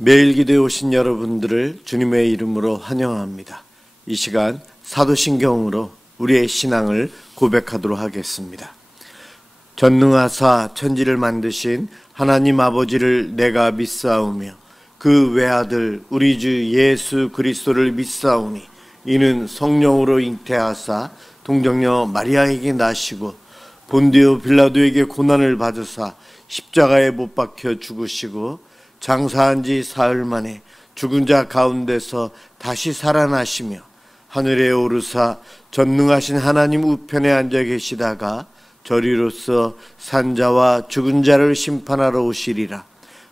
매일 기도에 오신 여러분들을 주님의 이름으로 환영합니다. 이 시간 사도신경으로 우리의 신앙을 고백하도록 하겠습니다. 전능하사 천지를 만드신 하나님 아버지를 내가 믿사오며 그 외아들 우리 주 예수 그리스도를 믿사오니 이는 성령으로 잉태하사 동정녀 마리아에게 나시고 본디오 빌라도에게 고난을 받으사 십자가에 못 박혀 죽으시고 장사한 지 사흘 만에 죽은 자 가운데서 다시 살아나시며 하늘에 오르사 전능하신 하나님 우편에 앉아 계시다가 저리로서 산자와 죽은 자를 심판하러 오시리라.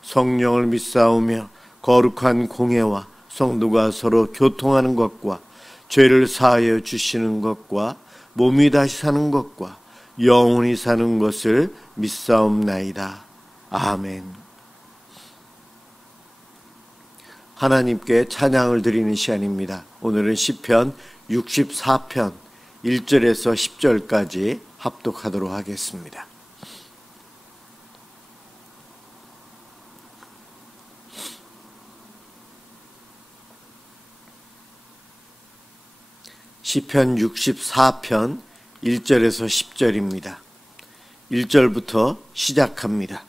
성령을 믿사오며 거룩한 공회와 성도가 서로 교통하는 것과 죄를 사하여 주시는 것과 몸이 다시 사는 것과 영원히 사는 것을 믿사옵나이다. 아멘. 하나님께 찬양을 드리는 시간입니다. 오늘은 시편 64편 1절에서 10절까지 합독하도록 하겠습니다. 시편 64편 1절에서 10절입니다. 1절부터 시작합니다.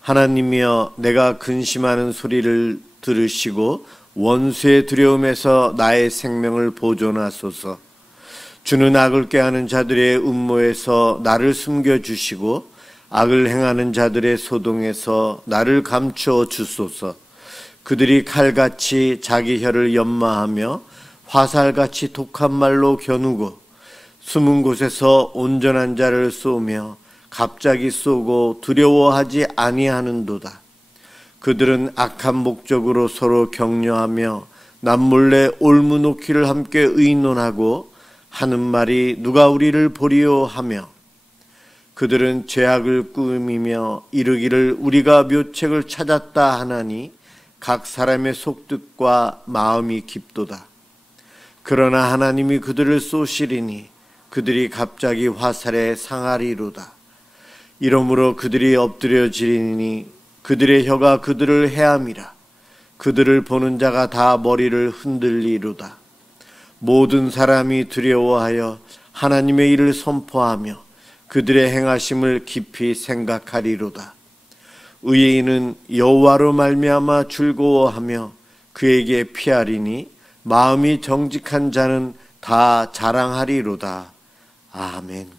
하나님이여 내가 근심하는 소리를 들으시고 원수의 두려움에서 나의 생명을 보존하소서. 주는 악을 꾀하는 자들의 음모에서 나를 숨겨주시고 악을 행하는 자들의 소동에서 나를 감추어 주소서. 그들이 칼같이 자기 혀를 연마하며 화살같이 독한 말로 겨누고 숨은 곳에서 온전한 자를 쏘며 갑자기 쏘고 두려워하지 아니하는도다. 그들은 악한 목적으로 서로 격려하며 남몰래 올무놓기를 함께 의논하고 하는 말이 누가 우리를 보리요 하며 그들은 죄악을 꾸미며 이르기를 우리가 묘책을 찾았다 하나니 각 사람의 속뜻과 마음이 깊도다. 그러나 하나님이 그들을 쏘시리니 그들이 갑자기 화살에 상하리로다. 이러므로 그들이 엎드려지리니 그들의 혀가 그들을 해함이라. 그들을 보는 자가 다 머리를 흔들리로다. 모든 사람이 두려워하여 하나님의 일을 선포하며 그들의 행하심을 깊이 생각하리로다. 의인은 여호와로 말미암아 즐거워하며 그에게 피하리니 마음이 정직한 자는 다 자랑하리로다. 아멘.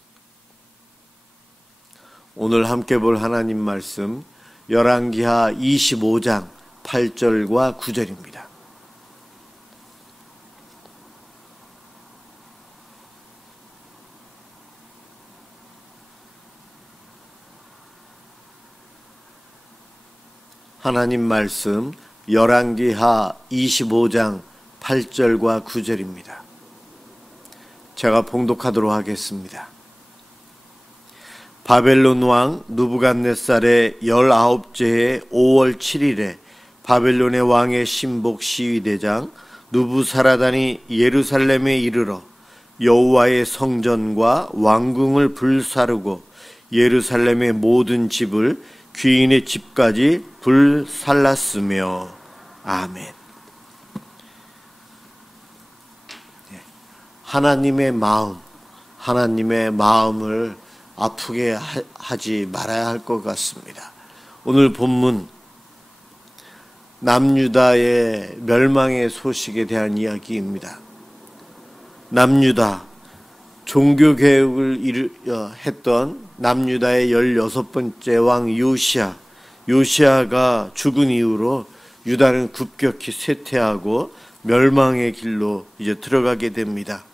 오늘 함께 볼 하나님 말씀 열왕기하 25장 8절과 9절입니다. 하나님 말씀 열왕기하 25장 8절과 9절입니다. 제가 봉독하도록 하겠습니다. 바벨론 왕 느부갓네살의 19째의 5월 7일에 바벨론의 왕의 신복 시위대장 느부사라단이 예루살렘에 이르러 여호와의 성전과 왕궁을 불사르고 예루살렘의 모든 집을 귀인의 집까지 불살랐으며. 아멘. 하나님의 마음을 아프게 하지 말아야 할 것 같습니다. 오늘 본문 남유다의 멸망의 소식에 대한 이야기입니다. 남유다 종교개혁을 했던 남유다의 16번째 왕 요시아가 죽은 이후로 유다는 급격히 쇠퇴하고 멸망의 길로 이제 들어가게 됩니다.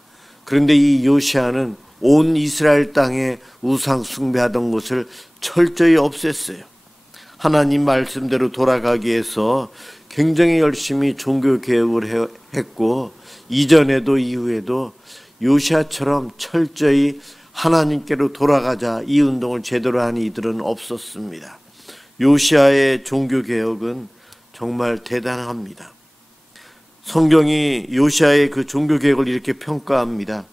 그런데 이 요시아는 온 이스라엘 땅에 우상 숭배하던 것을 철저히 없앴어요. 하나님 말씀대로 돌아가기 위해서 굉장히 열심히 종교 개혁을 했고 이전에도 이후에도 요시아처럼 철저히 하나님께로 돌아가자 이 운동을 제대로 한 이들은 없었습니다. 요시아의 종교 개혁은 정말 대단합니다. 성경이 요시아의 그 종교 개혁을 이렇게 평가합니다.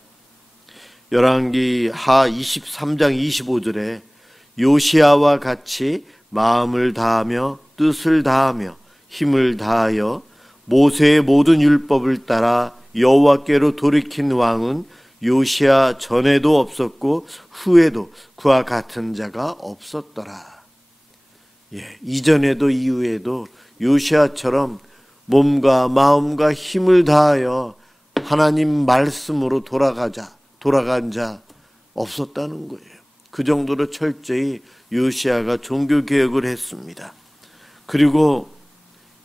열왕기하 23장 25절에 요시아와 같이 마음을 다하며 뜻을 다하며 힘을 다하여 모세의 모든 율법을 따라 여호와께로 돌이킨 왕은 요시야 전에도 없었고 후에도 그와 같은 자가 없었더라. 이전에도 이후에도 요시야처럼 몸과 마음과 힘을 다하여 하나님 말씀으로 돌아간 자 없었다는 거예요. 그 정도로 철저히 요시야가 종교개혁을 했습니다. 그리고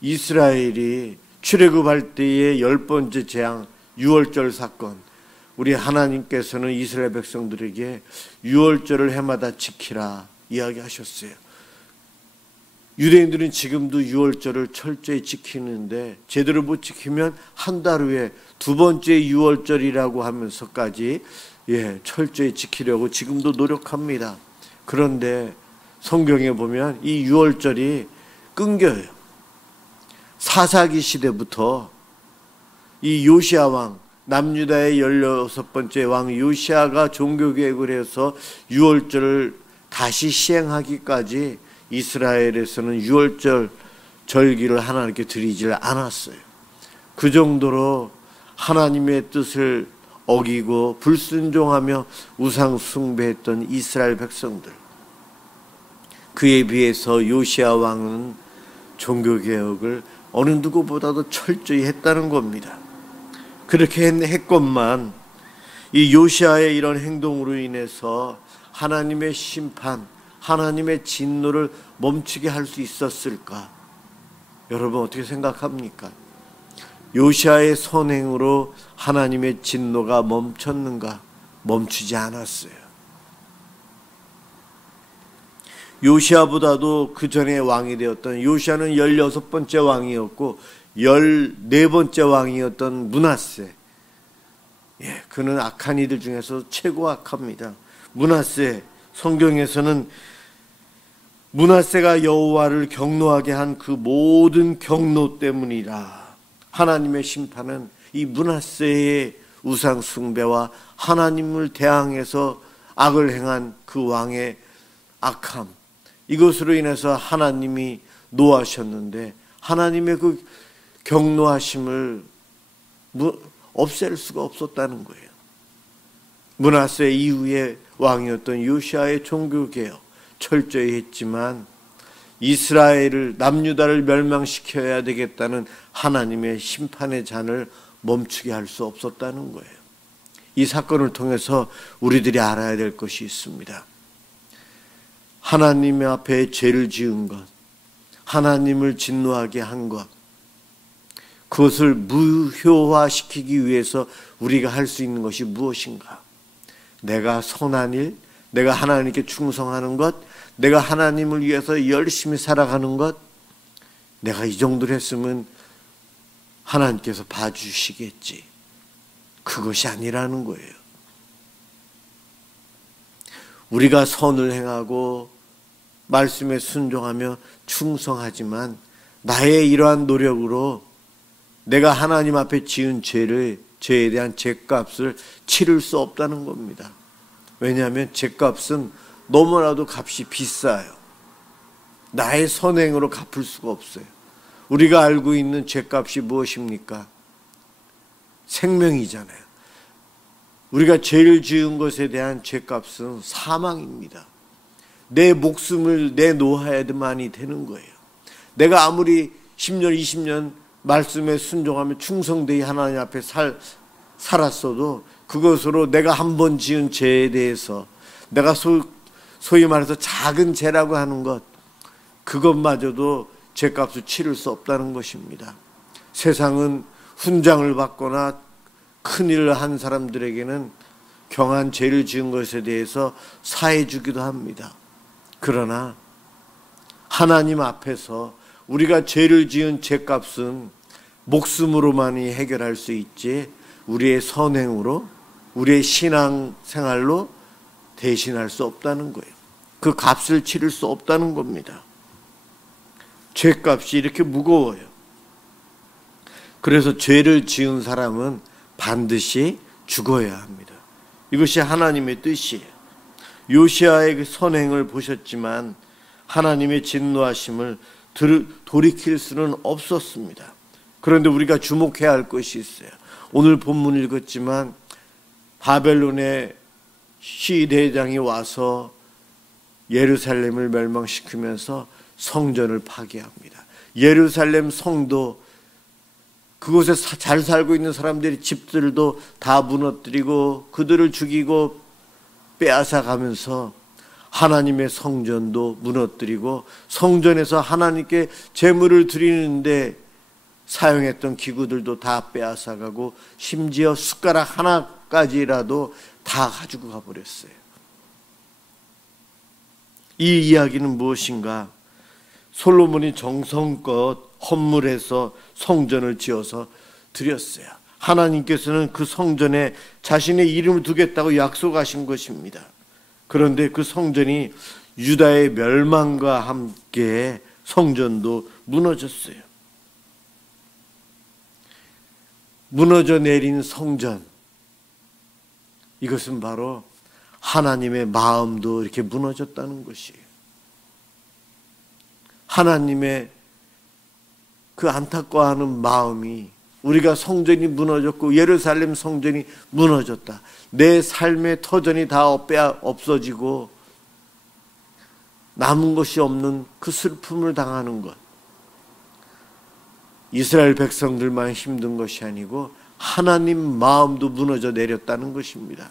이스라엘이 출애굽할 때의 10번째 재앙 유월절 사건, 우리 하나님께서는 이스라엘 백성들에게 유월절을 해마다 지키라 이야기하셨어요. 유대인들은 지금도 유월절을 철저히 지키는데 제대로 못 지키면 한 달 후에 두 번째 유월절이라고 하면서까지 철저히 지키려고 지금도 노력합니다. 그런데 성경에 보면 이 유월절이 끊겨요. 사사기 시대부터 이 요시야 왕, 남유다의 16번째 왕 요시야가 종교개혁을 해서 유월절을 다시 시행하기까지 이스라엘에서는 유월절 절기를 하나님께 드리질 않았어요. 그 정도로 하나님의 뜻을 어기고 불순종하며 우상 숭배했던 이스라엘 백성들, 그에 비해서 요시야 왕은 종교개혁을 어느 누구보다도 철저히 했다는 겁니다. 그렇게 했건만 이 요시야의 이런 행동으로 인해서 하나님의 심판, 하나님의 진노를 멈추게 할 수 있었을까? 여러분 어떻게 생각합니까? 요시야의 선행으로 하나님의 진노가 멈췄는가? 멈추지 않았어요. 요시야보다도 그 전에 왕이 되었던, 요시야는 16번째 왕이었고 14번째 왕이었던 므낫세, 그는 악한 이들 중에서 최고 악합니다. 므낫세, 성경에서는 므낫세가 여호와를 경노하게 한 그 모든 경노 때문이라. 하나님의 심판은 이 므낫세의 우상 숭배와 하나님을 대항해서 악을 행한 그 왕의 악함, 이것으로 인해서 하나님이 노하셨는데 하나님의 그 경노하심을 없앨 수가 없었다는 거예요. 므낫세 이후에 왕이었던 요시야의 종교개혁 철저히 했지만 이스라엘을, 남유다를 멸망시켜야 되겠다는 하나님의 심판의 잔을 멈추게 할 수 없었다는 거예요. 이 사건을 통해서 우리들이 알아야 될 것이 있습니다. 하나님 앞에 죄를 지은 것, 하나님을 진노하게 한 것, 그것을 무효화시키기 위해서 우리가 할 수 있는 것이 무엇인가? 내가 선한 일, 내가 하나님께 충성하는 것, 내가 하나님을 위해서 열심히 살아가는 것, 내가 이 정도를 했으면 하나님께서 봐주시겠지. 그것이 아니라는 거예요. 우리가 선을 행하고 말씀에 순종하며 충성하지만 나의 이러한 노력으로 내가 하나님 앞에 지은 죄에 대한 죄값을 치를 수 없다는 겁니다. 왜냐하면 죄값은 너무나도 값이 비싸요. 나의 선행으로 갚을 수가 없어요. 우리가 알고 있는 죄값이 무엇입니까? 생명이잖아요. 우리가 죄를 지은 것에 대한 죄값은 사망입니다. 내 목숨을 내놓아야만이 되는 거예요. 내가 아무리 10년, 20년 말씀에 순종하며 충성되이 하나님 앞에 살았어도 그것으로 내가 한 번 지은 죄에 대해서 내가 소위 말해서 작은 죄라고 하는 것, 그것마저도 죄값을 치를 수 없다는 것입니다. 세상은 훈장을 받거나 큰일을 한 사람들에게는 경한 죄를 지은 것에 대해서 사해 주기도 합니다. 그러나 하나님 앞에서 우리가 죄를 지은 죄값은 목숨으로만이 해결할 수 있지 우리의 선행으로, 우리의 신앙생활로 대신할 수 없다는 거예요. 그 값을 치를 수 없다는 겁니다. 죄값이 이렇게 무거워요. 그래서 죄를 지은 사람은 반드시 죽어야 합니다. 이것이 하나님의 뜻이에요. 요시야의 그 선행을 보셨지만 하나님의 진노하심을 돌이킬 수는 없었습니다. 그런데 우리가 주목해야 할 것이 있어요. 오늘 본문 읽었지만 바벨론의 시대장이 와서 예루살렘을 멸망시키면서 성전을 파괴합니다. 예루살렘 성도, 그곳에 잘 살고 있는 사람들의 집들도 다 무너뜨리고 그들을 죽이고 빼앗아 가면서 하나님의 성전도 무너뜨리고 성전에서 하나님께 제물을 드리는데 사용했던 기구들도 다 빼앗아 가고 심지어 숟가락 하나까지라도 다 가지고 가버렸어요. 이 이야기는 무엇인가? 솔로몬이 정성껏 헌물해서 성전을 지어서 드렸어요. 하나님께서는 그 성전에 자신의 이름을 두겠다고 약속하신 것입니다. 그런데 그 성전이 유다의 멸망과 함께 성전도 무너졌어요. 무너져 내린 성전, 이것은 바로 하나님의 마음도 이렇게 무너졌다는 것이에요. 하나님의 그 안타까워하는 마음이, 우리가 성전이 무너졌고 예루살렘 성전이 무너졌다, 내 삶의 터전이 다 없어지고 남은 것이 없는 그 슬픔을 당하는 것, 이스라엘 백성들만 힘든 것이 아니고 하나님 마음도 무너져 내렸다는 것입니다.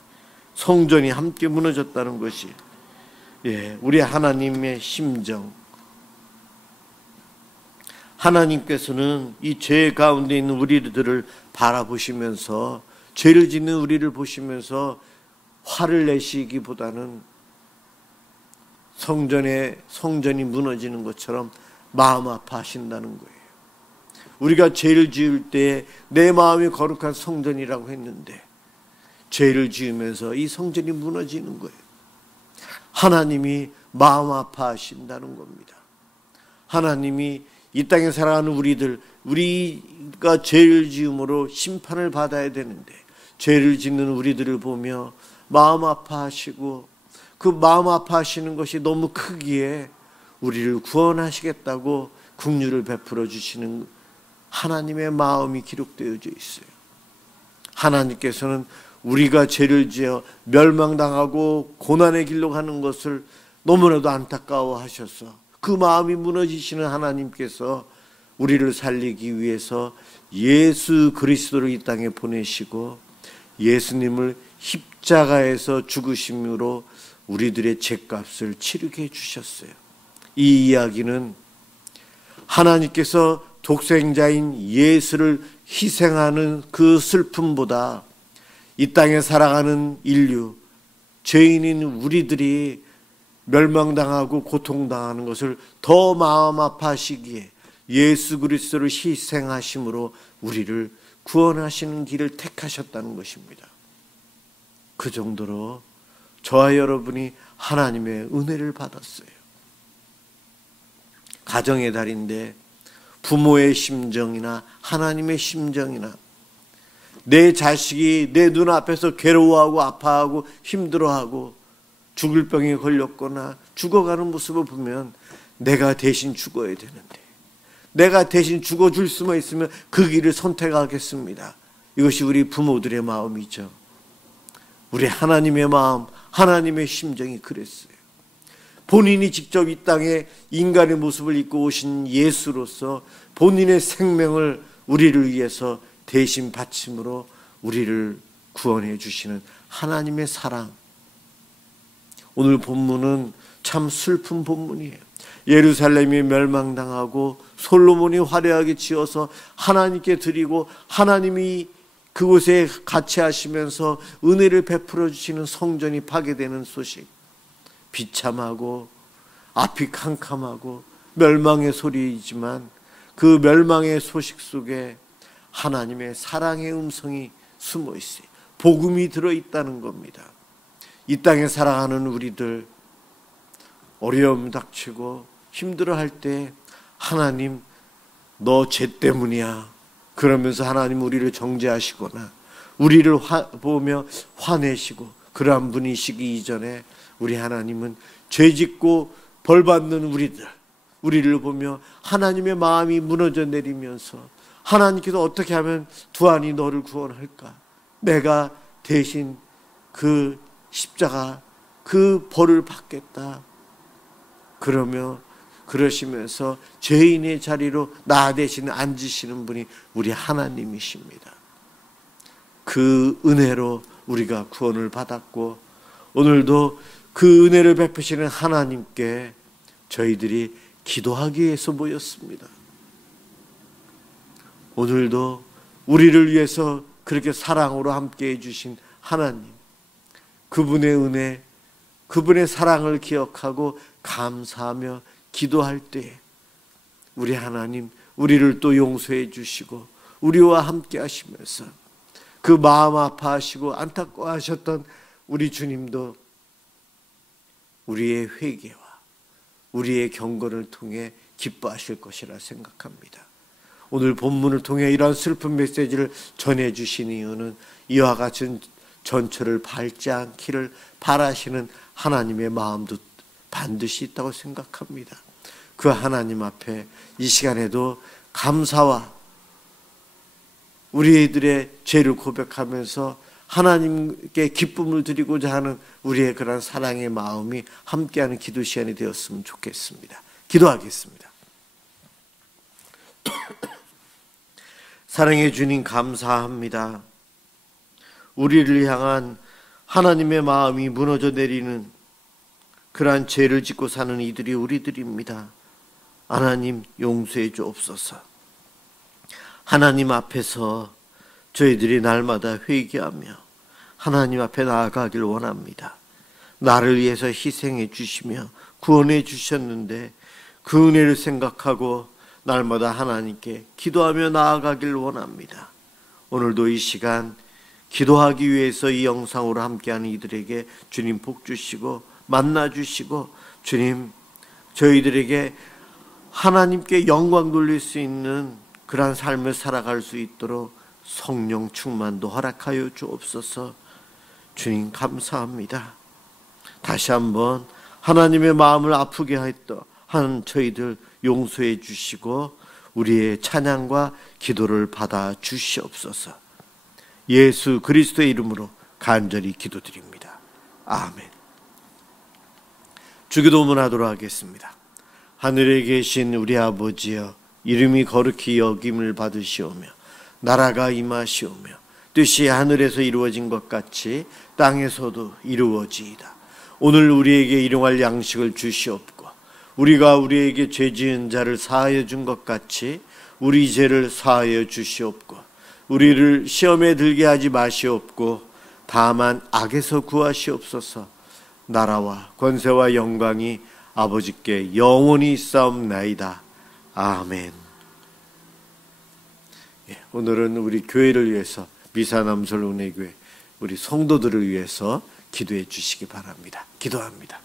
성전이 함께 무너졌다는 것이, 우리 하나님의 심정. 하나님께서는 이 죄 가운데 있는 우리들을 바라보시면서, 죄를 짓는 우리를 보시면서 화를 내시기보다는 성전이 무너지는 것처럼 마음 아파하신다는 거예요. 우리가 죄를 지을 때 내 마음이 거룩한 성전이라고 했는데 죄를 지으면서 이 성전이 무너지는 거예요. 하나님이 마음 아파하신다는 겁니다. 하나님이 이 땅에 살아가는 우리가 죄를 지음으로 심판을 받아야 되는데 죄를 짓는 우리들을 보며 마음 아파하시고, 그 마음 아파하시는 것이 너무 크기에 우리를 구원하시겠다고 긍휼을 베풀어 주시는 하나님의 마음이 기록되어져 있어요. 하나님께서는 우리가 죄를 지어 멸망당하고 고난의 길로 가는 것을 너무나도 안타까워하셔서 그 마음이 무너지시는 하나님께서 우리를 살리기 위해서 예수 그리스도를 이 땅에 보내시고 예수님을 십자가에서 죽으심으로 우리들의 죄값을 치르게 해주셨어요. 이 이야기는 하나님께서 독생자인 예수를 희생하는 그 슬픔보다 이 땅에 살아가는 인류, 죄인인 우리들이 멸망당하고 고통당하는 것을 더 마음 아파하시기에 예수 그리스도를 희생하심으로 우리를 구원하시는 길을 택하셨다는 것입니다. 그 정도로 저와 여러분이 하나님의 은혜를 받았어요. 가정의 달인데 부모의 심정이나 하나님의 심정이나 내 자식이 내 눈앞에서 괴로워하고 아파하고 힘들어하고 죽을 병에 걸렸거나 죽어가는 모습을 보면 내가 대신 죽어야 되는데, 내가 대신 죽어줄 수만 있으면 그 길을 선택하겠습니다. 이것이 우리 부모들의 마음이죠. 우리 하나님의 마음, 하나님의 심정이 그랬어요. 본인이 직접 이 땅에 인간의 모습을 입고 오신 예수로서 본인의 생명을 우리를 위해서 대신 바침으로 우리를 구원해 주시는 하나님의 사랑. 오늘 본문은 참 슬픈 본문이에요. 예루살렘이 멸망당하고 솔로몬이 화려하게 지어서 하나님께 드리고 하나님이 그곳에 같이 하시면서 은혜를 베풀어 주시는 성전이 파괴되는 소식, 비참하고 앞이 캄캄하고 멸망의 소리이지만 그 멸망의 소식 속에 하나님의 사랑의 음성이 숨어 있어요. 복음이 들어있다는 겁니다. 이 땅에 살아가는 우리들, 어려움 닥치고 힘들어할 때 하나님 너 죄 때문이야 그러면서 하나님 우리를 정죄하시거나 우리를 보며 화내시고 그러한 분이시기 이전에 우리 하나님은 죄짓고 벌받는 우리들, 우리를 보며 하나님의 마음이 무너져 내리면서 하나님께서 어떻게 하면 두한이 너를 구원할까? 내가 대신 그 십자가 그 벌을 받겠다. 그러시면서 죄인의 자리로 나 대신 앉으시는 분이 우리 하나님이십니다. 그 은혜로 우리가 구원을 받았고 오늘도 그 은혜를 베푸시는 하나님께 저희들이 기도하기 위해서 모였습니다. 오늘도 우리를 위해서 그렇게 사랑으로 함께 해주신 하나님, 그분의 은혜, 그분의 사랑을 기억하고 감사하며 기도할 때에 우리 하나님 우리를 또 용서해 주시고 우리와 함께 하시면서 그 마음 아파하시고 안타까워하셨던 우리 주님도 우리의 회개와 우리의 경건을 통해 기뻐하실 것이라 생각합니다. 오늘 본문을 통해 이러한 슬픈 메시지를 전해주신 이유는 이와 같은 전철을 밟지 않기를 바라시는 하나님의 마음도 반드시 있다고 생각합니다. 그 하나님 앞에 이 시간에도 감사와 우리들의 죄를 고백하면서 하나님께 기쁨을 드리고자 하는 우리의 그런 사랑의 마음이 함께하는 기도 시간이 되었으면 좋겠습니다. 기도하겠습니다. 사랑해 주님 감사합니다. 우리를 향한 하나님의 마음이 무너져 내리는 그러한 죄를 짓고 사는 이들이 우리들입니다. 하나님 용서해 주옵소서. 하나님 앞에서 저희들이 날마다 회개하며 하나님 앞에 나아가길 원합니다. 나를 위해서 희생해 주시며 구원해 주셨는데 그 은혜를 생각하고 날마다 하나님께 기도하며 나아가길 원합니다. 오늘도 이 시간 기도하기 위해서 이 영상으로 함께하는 이들에게 주님 복 주시고 만나 주시고 주님 저희들에게 하나님께 영광 돌릴 수 있는 그러한 삶을 살아갈 수 있도록 성령 충만도 허락하여 주옵소서. 주님 감사합니다. 다시 한번 하나님의 마음을 아프게 한 저희들 용서해 주시고 우리의 찬양과 기도를 받아 주시옵소서. 예수 그리스도의 이름으로 간절히 기도드립니다. 아멘. 주기도문 하도록 하겠습니다. 하늘에 계신 우리 아버지여, 이름이 거룩히 여김을 받으시오며 나라가 임하시오며 뜻이 하늘에서 이루어진 것 같이 땅에서도 이루어지이다. 오늘 우리에게 일용할 양식을 주시옵고 우리가 우리에게 죄 지은 자를 사하여 준 것 같이 우리 죄를 사하여 주시옵고 우리를 시험에 들게 하지 마시옵고 다만 악에서 구하시옵소서. 나라와 권세와 영광이 아버지께 영원히 있사옵나이다. 아멘. 오늘은 우리 교회를 위해서 미사남솔 은혜교회 우리 성도들을 위해서 기도해 주시기 바랍니다. 기도합니다.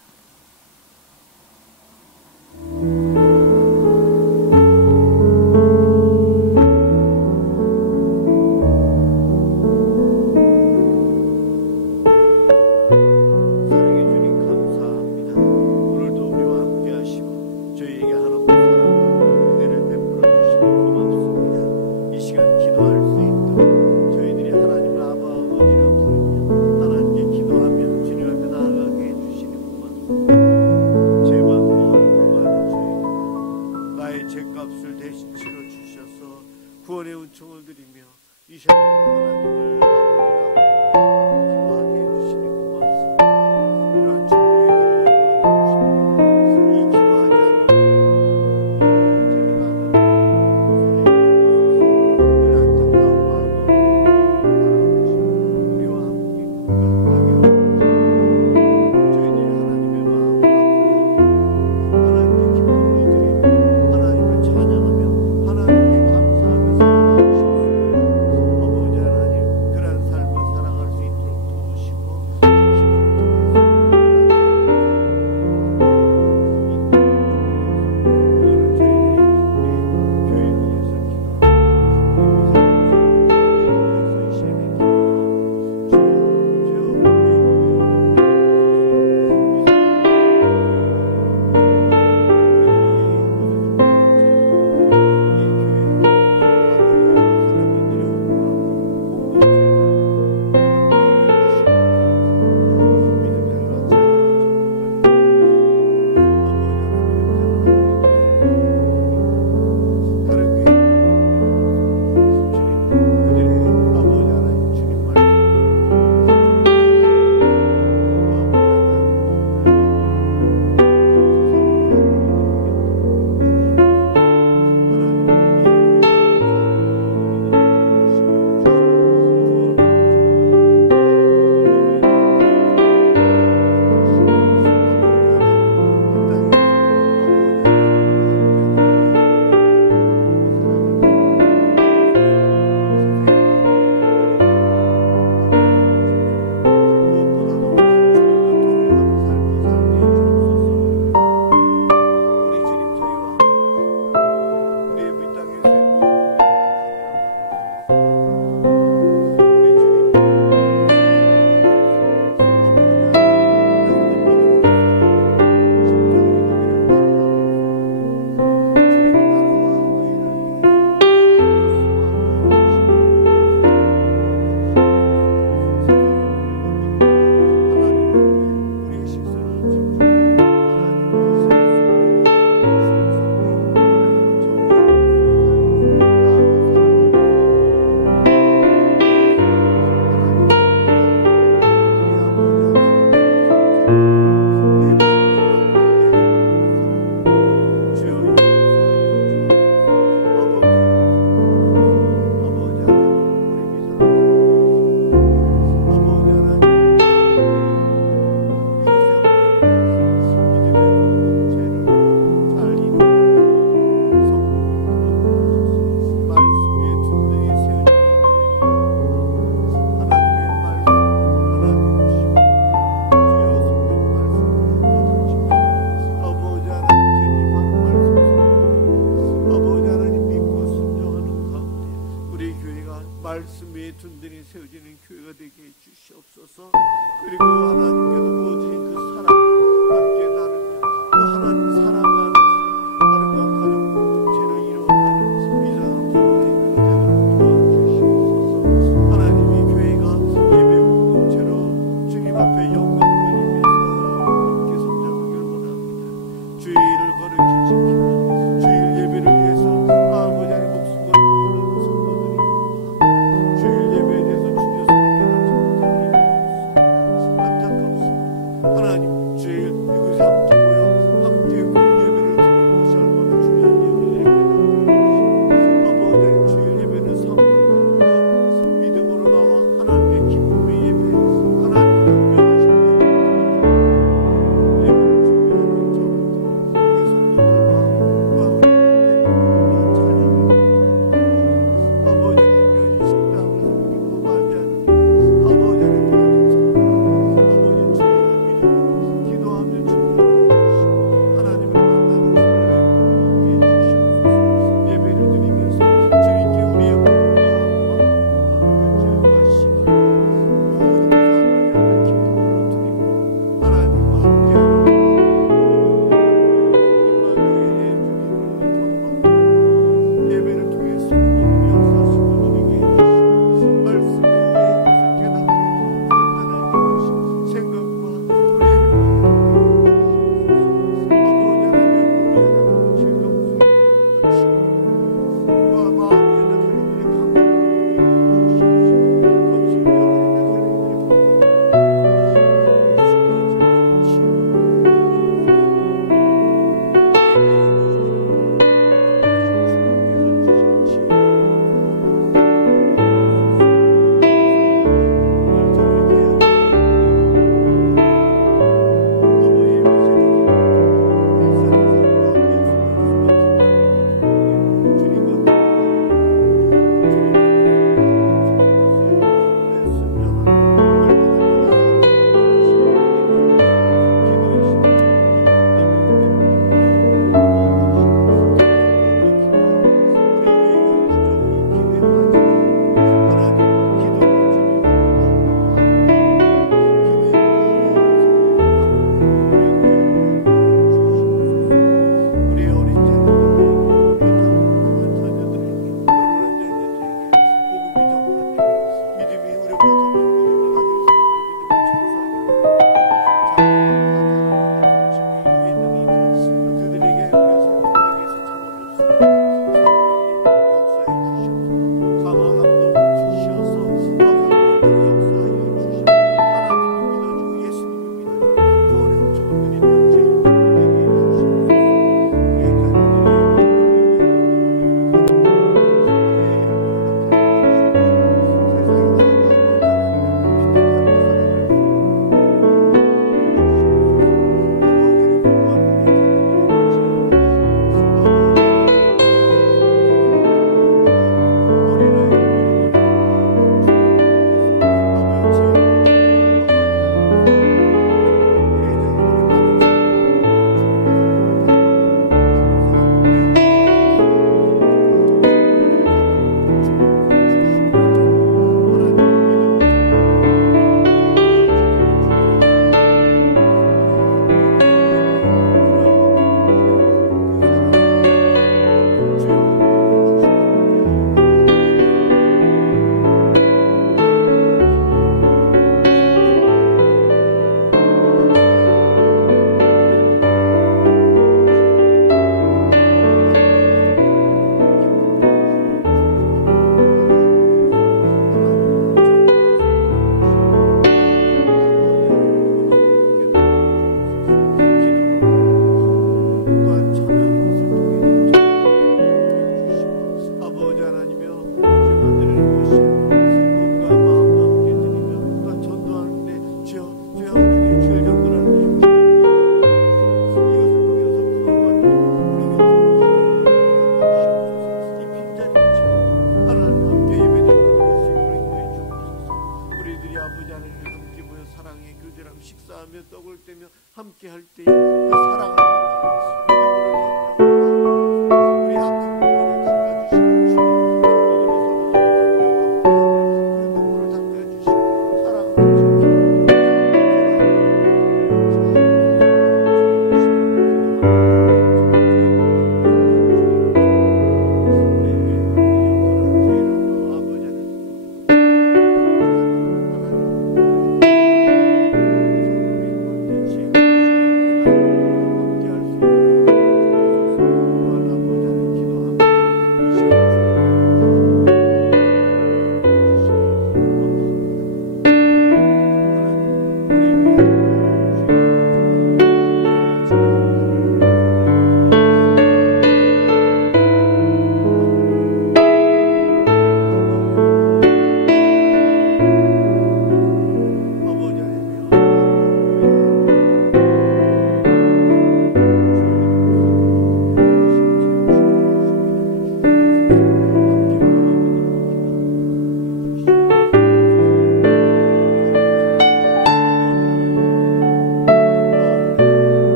주옵소서.